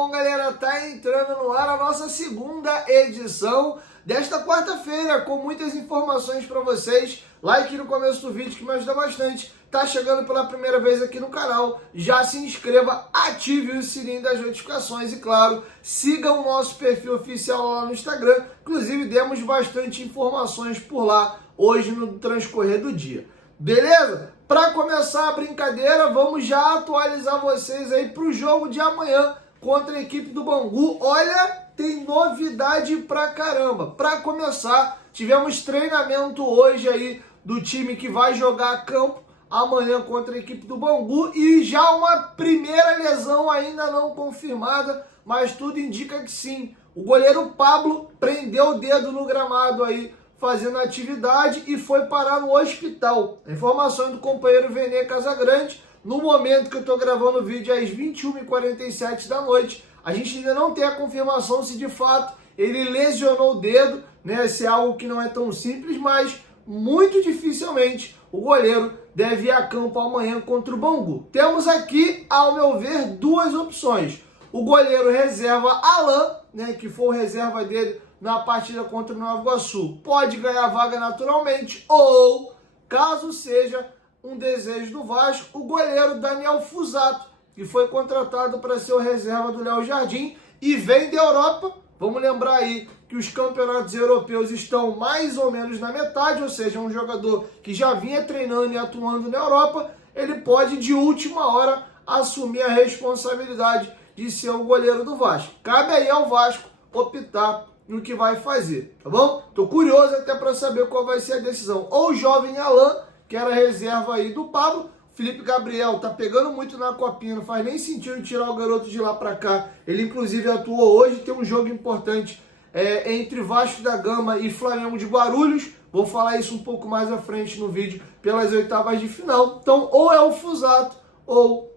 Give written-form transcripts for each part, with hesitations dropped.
Bom, galera, tá entrando no ar a nossa segunda edição desta quarta-feira, com muitas informações para vocês. Like no começo do vídeo que me ajuda bastante. Tá chegando pela primeira vez aqui no canal, já se inscreva, ative o sininho das notificações e, claro, siga o nosso perfil oficial lá no Instagram. Inclusive, demos bastante informações por lá hoje no transcorrer do dia. Beleza? Para começar a brincadeira, vamos já atualizar vocês aí para o jogo de amanhã contra a equipe do Bangu. Olha, tem novidade pra caramba. Para começar, tivemos treinamento hoje aí do time que vai jogar a campo amanhã contra a equipe do Bangu e já uma primeira lesão ainda não confirmada, mas tudo indica que sim. O goleiro Pablo prendeu o dedo no gramado aí, fazendo atividade e foi parar no hospital. A informação do companheiro Vene Casagrande, no momento que eu estou gravando o vídeo, às 21h47 da noite, a gente ainda não tem a confirmação se de fato ele lesionou o dedo, né? Se é algo que não é tão simples, mas muito dificilmente o goleiro deve ir a campo amanhã contra o Bangu. Temos aqui, ao meu ver, duas opções. O goleiro reserva Alan, né, que foi o reserva dele na partida contra o Nova Iguaçu, pode ganhar vaga naturalmente, ou, caso seja um desejo do Vasco, o goleiro Daniel Fusato, que foi contratado para ser o reserva do Léo Jardim e vem da Europa. Vamos lembrar aí que os campeonatos europeus estão mais ou menos na metade, ou seja, um jogador que já vinha treinando e atuando na Europa, ele pode de última hora assumir a responsabilidade de ser o goleiro do Vasco. Cabe aí ao Vasco optar no que vai fazer, tá bom? Tô curioso até para saber qual vai ser a decisão. Ou o jovem Alan, que era reserva aí do Pablo. Felipe Gabriel tá pegando muito na copinha, não faz nem sentido tirar o garoto de lá para cá. Ele inclusive atuou hoje, tem um jogo importante entre Vasco da Gama e Flamengo de Guarulhos. Vou falar isso um pouco mais à frente no vídeo, pelas oitavas de final. Então, ou é o Fusato ou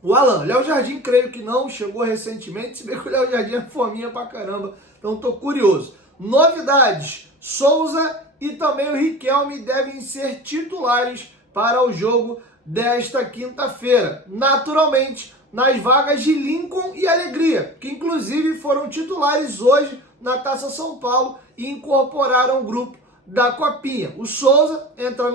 o Alan. Léo Jardim, creio que não, chegou recentemente, se bem que o Léo Jardim é fominha pra caramba. Então, tô curioso. Novidades: Souza e também o Riquelme devem ser titulares para o jogo desta quinta-feira. Naturalmente, nas vagas de Lincoln e Alegria, que inclusive foram titulares hoje na Taça São Paulo e incorporaram o grupo da Copinha. O Souza entra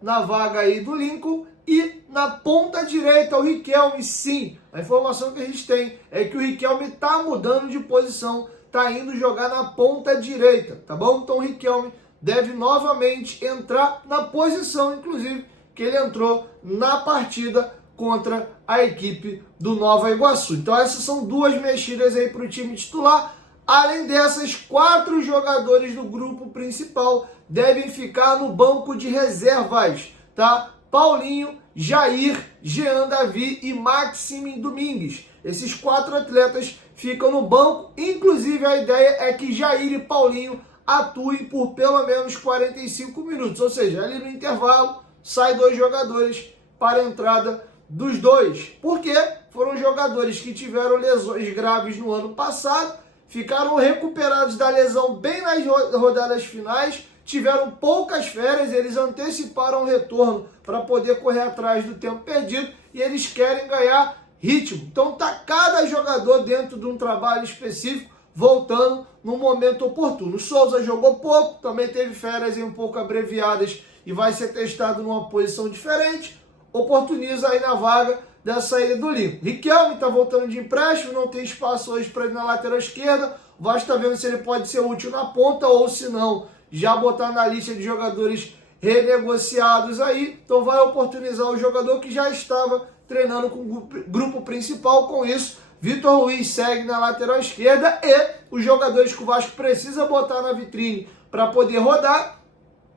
na vaga aí do Lincoln, e na ponta direita o Riquelme. Sim, a informação que a gente tem é que o Riquelme está mudando de posição, está indo jogar na ponta direita, tá bom? Então o Riquelme deve novamente entrar na posição, inclusive, que ele entrou na partida contra a equipe do Nova Iguaçu. Então essas são duas mexidas aí para o time titular. Além dessas, 4 jogadores do grupo principal devem ficar no banco de reservas, tá? Paulinho, Jair, Jean Davi e Maximin Domingues. Esses 4 atletas ficam no banco. Inclusive, a ideia é que Jair e Paulinho atuem por pelo menos 45 minutos. Ou seja, ali no intervalo, sai 2 jogadores para a entrada dos dois. Porque foram jogadores que tiveram lesões graves no ano passado, ficaram recuperados da lesão bem nas rodadas finais, tiveram poucas férias, eles anteciparam o retorno para poder correr atrás do tempo perdido e eles querem ganhar ritmo. Então tá cada jogador dentro de um trabalho específico, voltando no momento oportuno. O Souza jogou pouco, também teve férias um pouco abreviadas e vai ser testado numa posição diferente, oportuniza aí na vaga da saída do Lincoln. Riquelme está voltando de empréstimo, não tem espaço hoje para ir na lateral esquerda. O Vasco está vendo se ele pode ser útil na ponta ou se não, já botar na lista de jogadores renegociados aí. Então vai oportunizar o jogador que já estava treinando com o grupo principal. Com isso, Vitor Luiz segue na lateral esquerda e os jogadores que o Vasco precisa botar na vitrine para poder rodar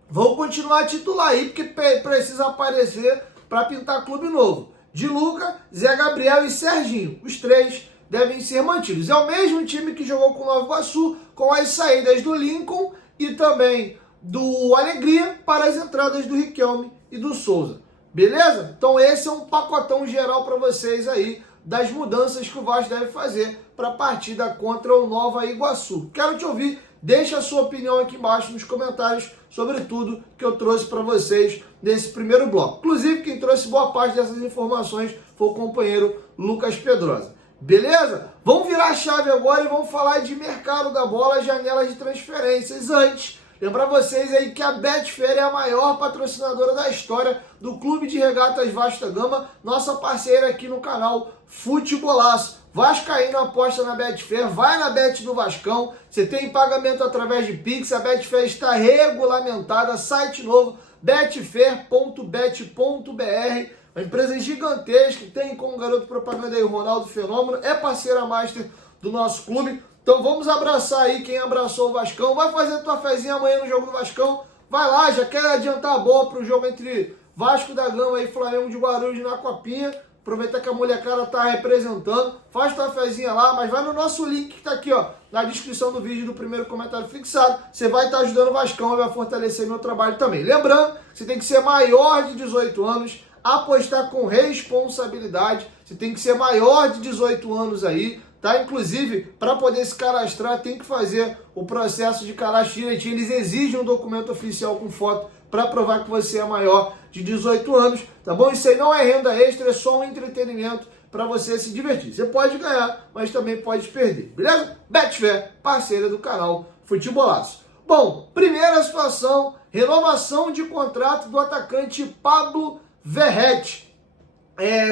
vão continuar a titular aí, porque precisa aparecer para pintar clube novo. De Luca, Zé Gabriel e Serginho. Os 3 devem ser mantidos. É o mesmo time que jogou com o Nova Iguaçu, com as saídas do Lincoln e também do Alegria para as entradas do Riquelme e do Souza. Beleza? Então esse é um pacotão geral para vocês aí das mudanças que o Vasco deve fazer para a partida contra o Nova Iguaçu. Quero te ouvir, deixa a sua opinião aqui embaixo nos comentários sobre tudo que eu trouxe para vocês nesse primeiro bloco. Inclusive, quem trouxe boa parte dessas informações foi o companheiro Lucas Pedrosa. Beleza? Vamos virar a chave agora e vamos falar de mercado da bola, janela de transferências. Antes, lembrar vocês aí que a Betfair é a maior patrocinadora da história do Clube de Regatas Vasco da Gama, nossa parceira aqui no canal Futebolaço. Vascaíno aposta na Betfair, vai na Bet do Vascão, você tem pagamento através de Pix, a Betfair está regulamentada, site novo, betfair.bet.br, uma empresa gigantesca, que tem como garoto propaganda aí o Ronaldo Fenômeno, é parceira master do nosso clube. Então vamos abraçar aí quem abraçou o Vascão, vai fazer tua fezinha amanhã no jogo do Vascão, vai lá, já quer adiantar a bola para o jogo entre Vasco da Gama e Flamengo de Guarulhos na Copinha, aproveita que a molecada tá representando, faz tua fezinha lá, mas vai no nosso link que tá aqui, ó, na descrição do vídeo, do primeiro comentário fixado, você vai estar ajudando o Vascão, vai fortalecer meu trabalho também. Lembrando, você tem que ser maior de 18 anos, apostar com responsabilidade, você tem que ser maior de 18 anos aí, tá? Inclusive, para poder se cadastrar, tem que fazer o processo de cadastro direitinho, eles exigem um documento oficial com foto para provar que você é maior de 18 anos, tá bom? Isso aí não é renda extra, é só um entretenimento para você se divertir. Você pode ganhar, mas também pode perder, beleza? Betfair, parceira do canal Futebolaço. Bom, primeira situação, renovação de contrato do atacante Pablo Verratti.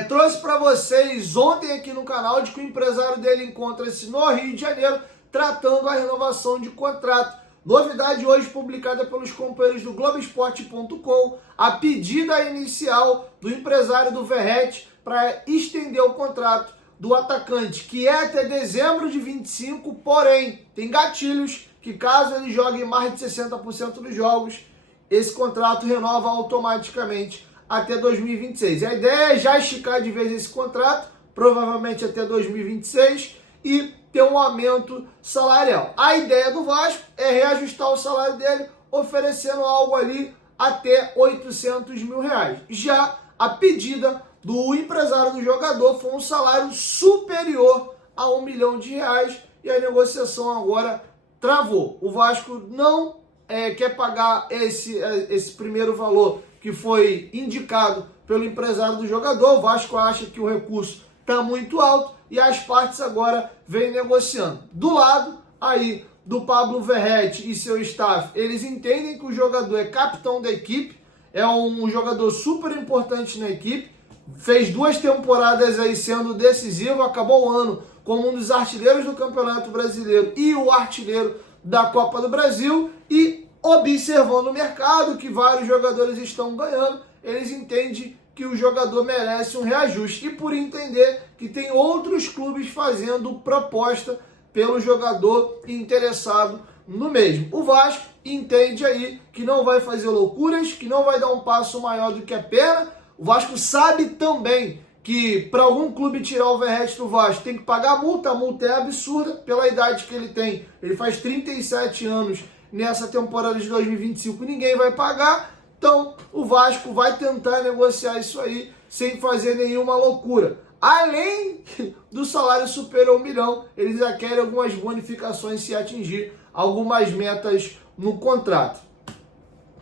Trouxe para vocês ontem aqui no canal de que o empresário dele encontra-se no Rio de Janeiro tratando a renovação de contrato. Novidade hoje publicada pelos companheiros do Globoesporte.com, a pedida inicial do empresário do Verratti para estender o contrato do atacante, que é até dezembro de 25, porém tem gatilhos que caso ele jogue mais de 60% dos jogos, esse contrato renova automaticamente até 2026. A ideia é já esticar de vez esse contrato, provavelmente até 2026, e ter um aumento salarial. A ideia do Vasco é reajustar o salário dele, oferecendo algo ali até 800 mil reais. Já a pedida do empresário do jogador foi um salário superior a 1 milhão de reais, e a negociação agora travou. O Vasco não quer pagar esse primeiro valor que foi indicado pelo empresário do jogador. O Vasco acha que o recurso está muito alto e as partes agora vêm negociando. Do lado aí do Pablo Verratti e seu staff, eles entendem que o jogador é capitão da equipe, é um jogador super importante na equipe, fez 2 temporadas aí sendo decisivo, acabou o ano como um dos artilheiros do Campeonato Brasileiro e o artilheiro da Copa do Brasil, e observando o mercado, que vários jogadores estão ganhando, eles entendem que o jogador merece um reajuste. E por entender que tem outros clubes fazendo proposta pelo jogador interessado no mesmo. O Vasco entende aí que não vai fazer loucuras, que não vai dar um passo maior do que a perna. O Vasco sabe também que para algum clube tirar o Verratti do Vasco tem que pagar a multa é absurda pela idade que ele tem. Ele faz 37 anos nessa temporada de 2025, ninguém vai pagar, então o Vasco vai tentar negociar isso aí sem fazer nenhuma loucura. Além do salário superior a 1 milhão, eles já querem algumas bonificações se atingir algumas metas no contrato.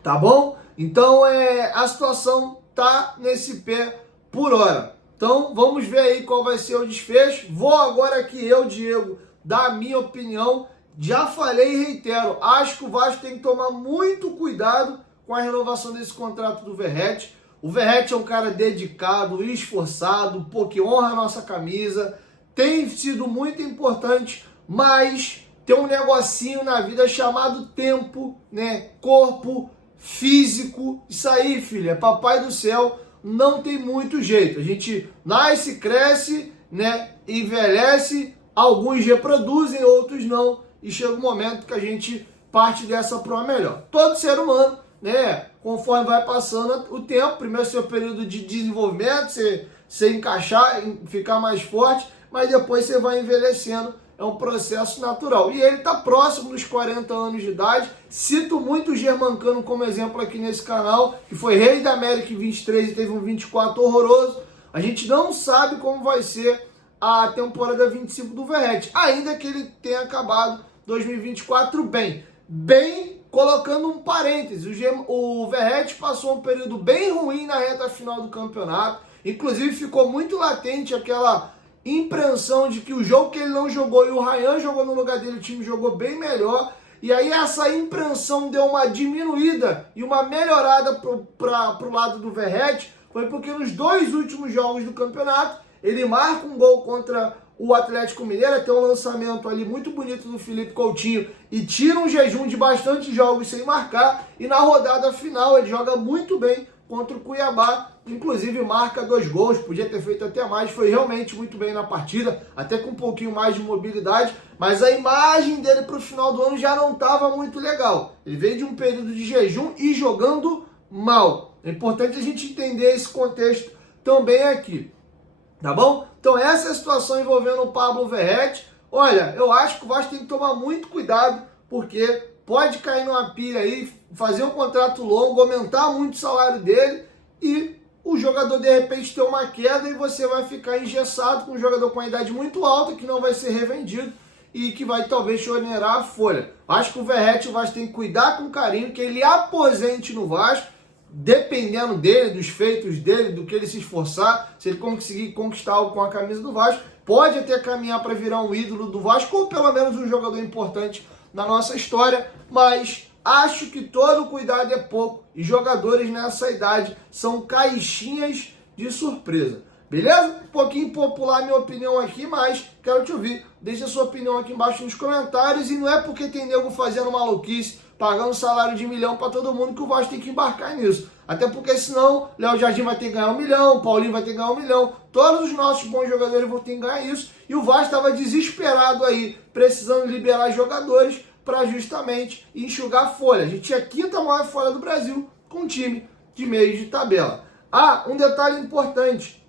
Tá bom? Então a situação tá nesse pé por hora. Então vamos ver aí qual vai ser o desfecho. Vou agora aqui Diego, dar a minha opinião. Já falei e reitero, acho que o Vasco tem que tomar muito cuidado com a renovação desse contrato do Verratti. O Verratti é um cara dedicado, esforçado, que honra a nossa camisa, tem sido muito importante, mas tem um negocinho na vida chamado tempo, né? Corpo, físico, isso aí, filho, é papai do céu, não tem muito jeito. A gente nasce, cresce, né? Envelhece, alguns reproduzem, outros não. E chega um momento que a gente parte dessa para uma melhor. Todo ser humano, né, conforme vai passando o tempo, primeiro seu período de desenvolvimento, você encaixar, ficar mais forte, mas depois você vai envelhecendo, é um processo natural. E ele está próximo dos 40 anos de idade. Cito muito o Germancano como exemplo aqui nesse canal, que foi rei da América em 23 e teve um 24 horroroso. A gente não sabe como vai ser a temporada 25 do Verratti, ainda que ele tenha acabado 2024 bem, colocando um parêntese. O Verratti passou um período bem ruim na reta final do campeonato, inclusive ficou muito latente aquela impressão de que o jogo que ele não jogou e o Ryan jogou no lugar dele, o time jogou bem melhor. E aí essa impressão deu uma diminuída e uma melhorada para o lado do Verratti, foi porque nos 2 últimos jogos do campeonato, ele marca um gol contra o Atlético Mineiro, tem um lançamento ali muito bonito do Felipe Coutinho e tira um jejum de bastante jogos sem marcar, e na rodada final ele joga muito bem contra o Cuiabá, inclusive marca 2 gols, podia ter feito até mais, foi realmente muito bem na partida, até com um pouquinho mais de mobilidade, mas a imagem dele para o final do ano já não estava muito legal. Ele veio de um período de jejum e jogando mal. É importante a gente entender esse contexto também aqui, tá bom? Então essa é a situação envolvendo o Pablo Verratti. Olha, eu acho que o Vasco tem que tomar muito cuidado, porque pode cair numa pilha aí, fazer um contrato longo, aumentar muito o salário dele e o jogador de repente ter uma queda e você vai ficar engessado com um jogador com uma idade muito alta que não vai ser revendido e que vai talvez te onerar a folha. Acho que o Verratti, o Vasco tem que cuidar com carinho, que ele aposente no Vasco, dependendo dele, dos feitos dele, do que ele se esforçar, se ele conseguir conquistar algo com a camisa do Vasco, pode até caminhar para virar um ídolo do Vasco, ou pelo menos um jogador importante na nossa história, mas acho que todo cuidado é pouco, e jogadores nessa idade são caixinhas de surpresa. Beleza? Um pouquinho popular minha opinião aqui, mas quero te ouvir. Deixa a sua opinião aqui embaixo nos comentários, e não é porque tem nego fazendo maluquice, pagando salário de $1 milhão para todo mundo, que o Vasco tem que embarcar nisso. Até porque senão, Léo Jardim vai ter que ganhar $1 milhão, Paulinho vai ter que ganhar $1 milhão, todos os nossos bons jogadores vão ter que ganhar isso, e o Vasco estava desesperado aí, precisando liberar jogadores para justamente enxugar a folha. A gente tinha a 5ª maior folha do Brasil, com um time de meio de tabela. Ah, um detalhe importante,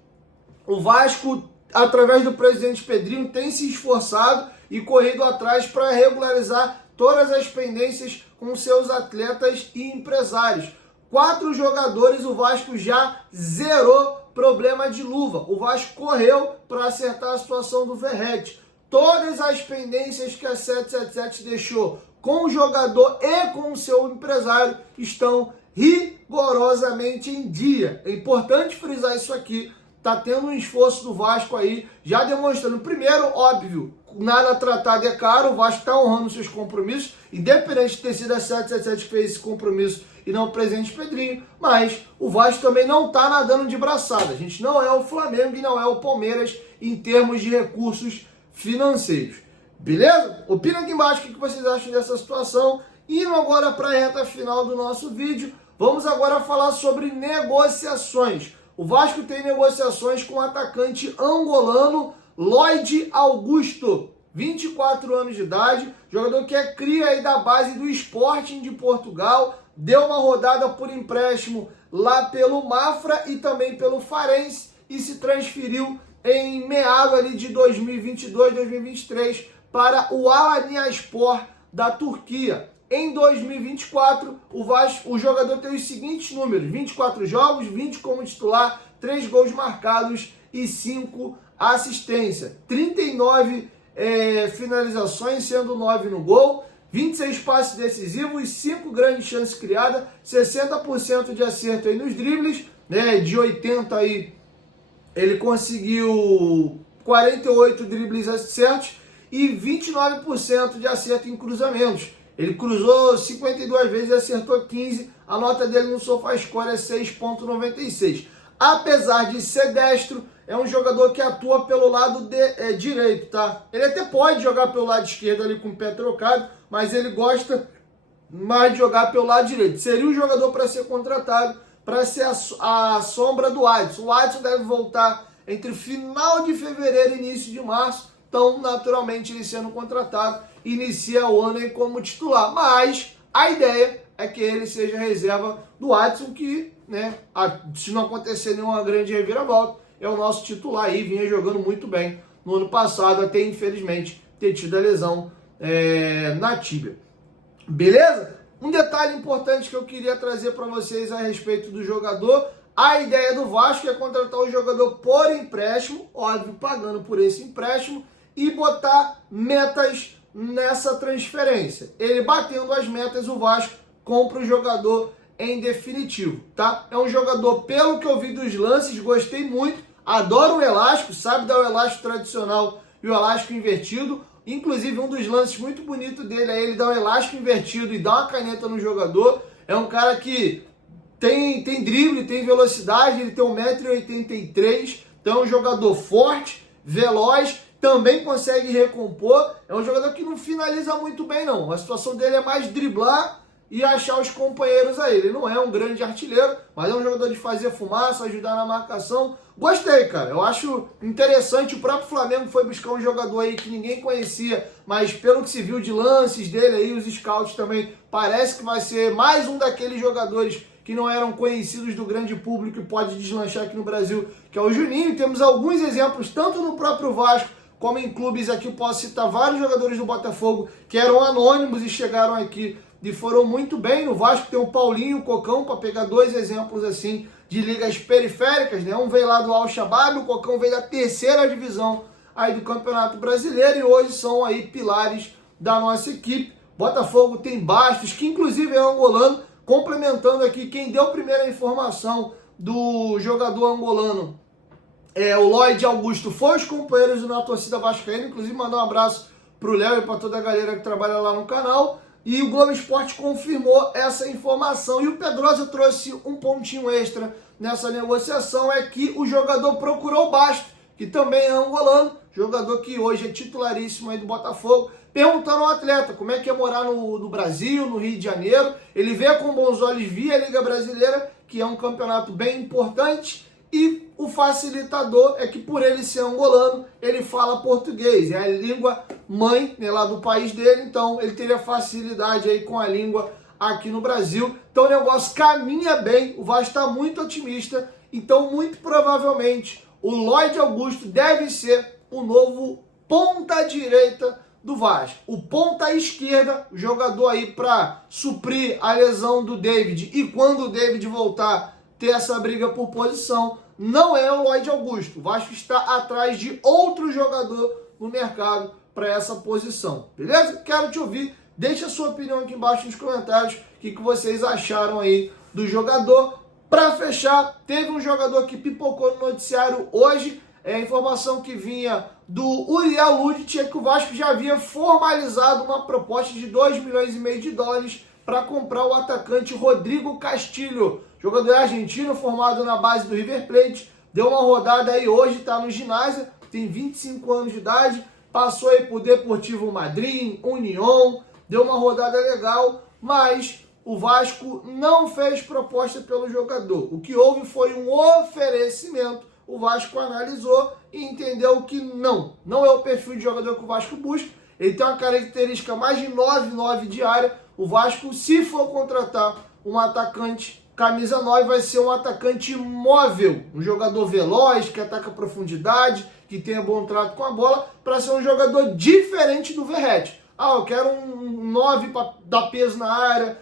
o Vasco, através do presidente Pedrinho, tem se esforçado e corrido atrás para regularizar todas as pendências com seus atletas e empresários. 4 jogadores o Vasco já zerou problema de luva. O Vasco correu para acertar a situação do Verratti. Todas as pendências que a 777 deixou com o jogador e com o seu empresário estão rigorosamente em dia. É importante frisar isso aqui. Tá tendo um esforço do Vasco aí, já demonstrando, primeiro, óbvio, nada tratado é caro, o Vasco está honrando seus compromissos, independente de ter sido a 777 que fez esse compromisso e não o presidente Pedrinho, mas o Vasco também não está nadando de braçada. A gente não é o Flamengo e não é o Palmeiras em termos de recursos financeiros. Beleza? Opina aqui embaixo o que vocês acham dessa situação. Indo agora para a reta final do nosso vídeo, vamos agora falar sobre negociações. O Vasco tem negociações com o atacante angolano Lloyd Augusto, 24 anos de idade, jogador que é cria aí da base do Sporting de Portugal, deu uma rodada por empréstimo lá pelo Mafra e também pelo Farense e se transferiu em meado ali de 2022, 2023 para o Alanyaspor da Turquia. Em 2024, o jogador tem os seguintes números: 24 jogos, 20 como titular, 3 gols marcados e 5 assistências. 39 finalizações, sendo 9 no gol, 26 passes decisivos, 5 grandes chances criadas, 60% de acerto aí nos dribles, né? De 80 aí, ele conseguiu 48 dribles acertos e 29% de acerto em cruzamentos. Ele cruzou 52 vezes e acertou 15. A nota dele no SofaScore é 6,96. Apesar de ser destro, é um jogador que atua pelo lado direito, tá? Ele até pode jogar pelo lado esquerdo ali com o pé trocado, mas ele gosta mais de jogar pelo lado direito. Seria um jogador para ser contratado, para ser a sombra do Adson. O Adson deve voltar entre final de fevereiro e início de março. Então, naturalmente, ele sendo contratado, inicia o ano aí como titular. Mas a ideia é que ele seja reserva do Adson, que, né, se não acontecer nenhuma grande reviravolta, é o nosso titular aí, vinha jogando muito bem no ano passado, até infelizmente ter tido a lesão na tíbia. Beleza? Um detalhe importante que eu queria trazer para vocês a respeito do jogador: a ideia do Vasco é contratar o jogador por empréstimo, óbvio, pagando por esse empréstimo, e botar metas nessa transferência. Ele batendo as metas, o Vasco compra o jogador em definitivo, tá? É um jogador, pelo que eu vi dos lances, gostei muito, adora o elástico, sabe dar o elástico tradicional e o elástico invertido. Inclusive, um dos lances muito bonitos dele é ele dar um elástico invertido e dar uma caneta no jogador. É um cara que tem drible, tem velocidade, ele tem 1,83 m, então é um jogador forte, veloz, também consegue recompor. É um jogador que não finaliza muito bem, não. A situação dele é mais driblar e achar os companheiros a ele. Ele não é um grande artilheiro, mas é um jogador de fazer fumaça, ajudar na marcação. Gostei, cara. Eu acho interessante. O próprio Flamengo foi buscar um jogador aí que ninguém conhecia, mas pelo que se viu de lances dele aí, os scouts também, parece que vai ser mais um daqueles jogadores que não eram conhecidos do grande público e pode deslanchar aqui no Brasil, que é o Juninho. Temos alguns exemplos, tanto no próprio Vasco, como em clubes aqui. Posso citar vários jogadores do Botafogo que eram anônimos e chegaram aqui e foram muito bem. No Vasco tem o Paulinho, o Cocão, para pegar dois exemplos assim de ligas periféricas, né? Um veio lá do Al-Shabaab, o Cocão veio da terceira divisão aí do Campeonato Brasileiro e hoje são aí pilares da nossa equipe. Botafogo tem Bastos, que inclusive é angolano. Complementando aqui, quem deu a primeira informação do jogador angolano, o Lloyd Augusto, foi os companheiros na torcida vascaína. Inclusive mandar um abraço pro Léo e para toda a galera que trabalha lá no canal. E o Globo Esporte confirmou essa informação. E o Pedrosa trouxe um pontinho extra nessa negociação, é que o jogador procurou o Bastos, que também é angolano, jogador que hoje é titularíssimo aí do Botafogo, perguntando ao atleta como é que é morar no Brasil, no Rio de Janeiro. Ele vê com bons olhos via a Liga Brasileira, que é um campeonato bem importante, e o facilitador é que, por ele ser angolano, ele fala português, é a língua mãe, né, lá do país dele, então ele teria facilidade aí com a língua aqui no Brasil. Então o negócio caminha bem, o Vasco está muito otimista, então muito provavelmente o Lloyd Augusto deve ser o novo ponta-direita do Vasco. O ponta-esquerda, jogador aí para suprir a lesão do David, e quando o David voltar, ter essa briga por posição, não é o Lloyd Augusto. O Vasco está atrás de outro jogador no mercado para essa posição, beleza? Quero te ouvir, deixa a sua opinião aqui embaixo nos comentários, o que vocês acharam aí do jogador. Para fechar, teve um jogador que pipocou no noticiário hoje, a informação que vinha do Uriel Ludic é que o Vasco já havia formalizado uma proposta de 2,5 milhões de dólares para comprar o atacante Rodrigo Castilho, jogador argentino formado na base do River Plate. Deu uma rodada aí hoje, está no ginásio, tem 25 anos de idade, passou aí por Deportivo Madrid, União, deu uma rodada legal, mas o Vasco não fez proposta pelo jogador. O que houve foi um oferecimento, o Vasco analisou e entendeu que não é o perfil de jogador que o Vasco busca. Ele tem uma característica mais de 9,9 de área. O Vasco, se for contratar um atacante camisa 9, vai ser um atacante móvel, um jogador veloz, que ataca a profundidade, que tenha bom trato com a bola, para ser um jogador diferente do Verratti. Eu quero um 9 para dar peso na área,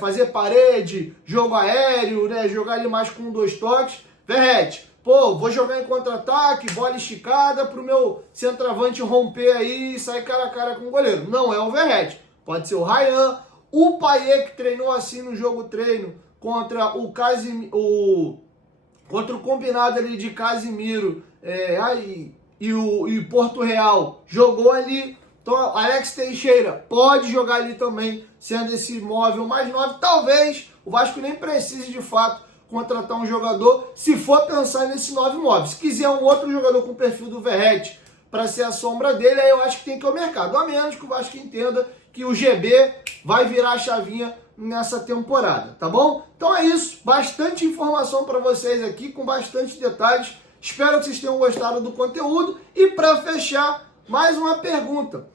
fazer parede, jogo aéreo, né, jogar ali mais com 2 toques. Verratti, vou jogar em contra-ataque, bola esticada para o meu centroavante romper aí e sair cara a cara com o goleiro. Não é o Verratti. Pode ser o Ryan, o Payet, que treinou assim no jogo treino contra contra o combinado ali de Casimiro e Porto Real, jogou ali. Então, Alex Teixeira pode jogar ali também, sendo esse móvel mais 9. Talvez o Vasco nem precise de fato contratar um jogador, se for pensar nesse 9 móvel. Se quiser um outro jogador com o perfil do Verratti para ser a sombra dele, aí eu acho que tem que ir ao mercado. A menos que o Vasco entenda que o GB vai virar a chavinha nessa temporada, tá bom? Então é isso, bastante informação para vocês aqui, com bastante detalhes. Espero que vocês tenham gostado do conteúdo. E para fechar, mais uma pergunta.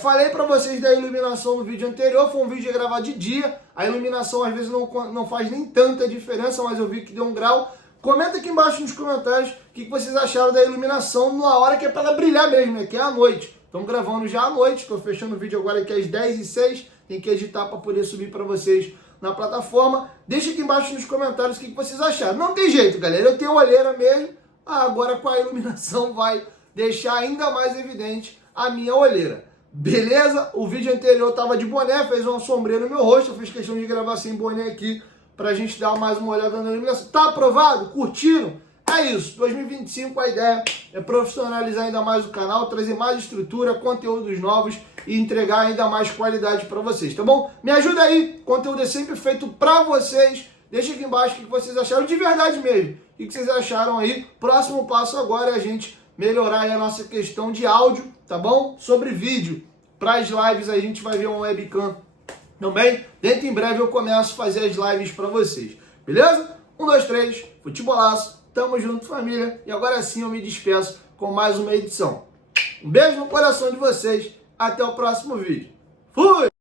Falei para vocês da iluminação no vídeo anterior, foi um vídeo gravado de dia, a iluminação às vezes não faz nem tanta diferença, mas eu vi que deu um grau. Comenta aqui embaixo nos comentários o que vocês acharam da iluminação na hora que é para ela brilhar mesmo, né? Que é à noite. Estamos gravando já à noite, estou fechando o vídeo agora aqui às 10h06, tem que editar para poder subir para vocês na plataforma. Deixa aqui embaixo nos comentários o que vocês acharam. Não tem jeito, galera, eu tenho olheira mesmo, agora com a iluminação vai deixar ainda mais evidente a minha olheira. Beleza? O vídeo anterior tava de boné, fez uma sombrinha no meu rosto, eu fiz questão de gravar sem boné aqui pra gente dar mais uma olhada na iluminação. Tá aprovado? Curtiram? É isso, 2025 a ideia é profissionalizar ainda mais o canal, trazer mais estrutura, conteúdos novos e entregar ainda mais qualidade para vocês, tá bom? Me ajuda aí, conteúdo é sempre feito para vocês. Deixa aqui embaixo o que vocês acharam de verdade mesmo. O que vocês acharam aí? Próximo passo agora é a gente melhorar aí a nossa questão de áudio, tá bom? Sobre vídeo. Para as lives a gente vai ver uma webcam também. Dentro em breve eu começo a fazer as lives para vocês. Beleza? 1, 2, 3, futebolaço. Tamo junto, família. E agora sim eu me despeço com mais uma edição. Um beijo no coração de vocês. Até o próximo vídeo. Fui!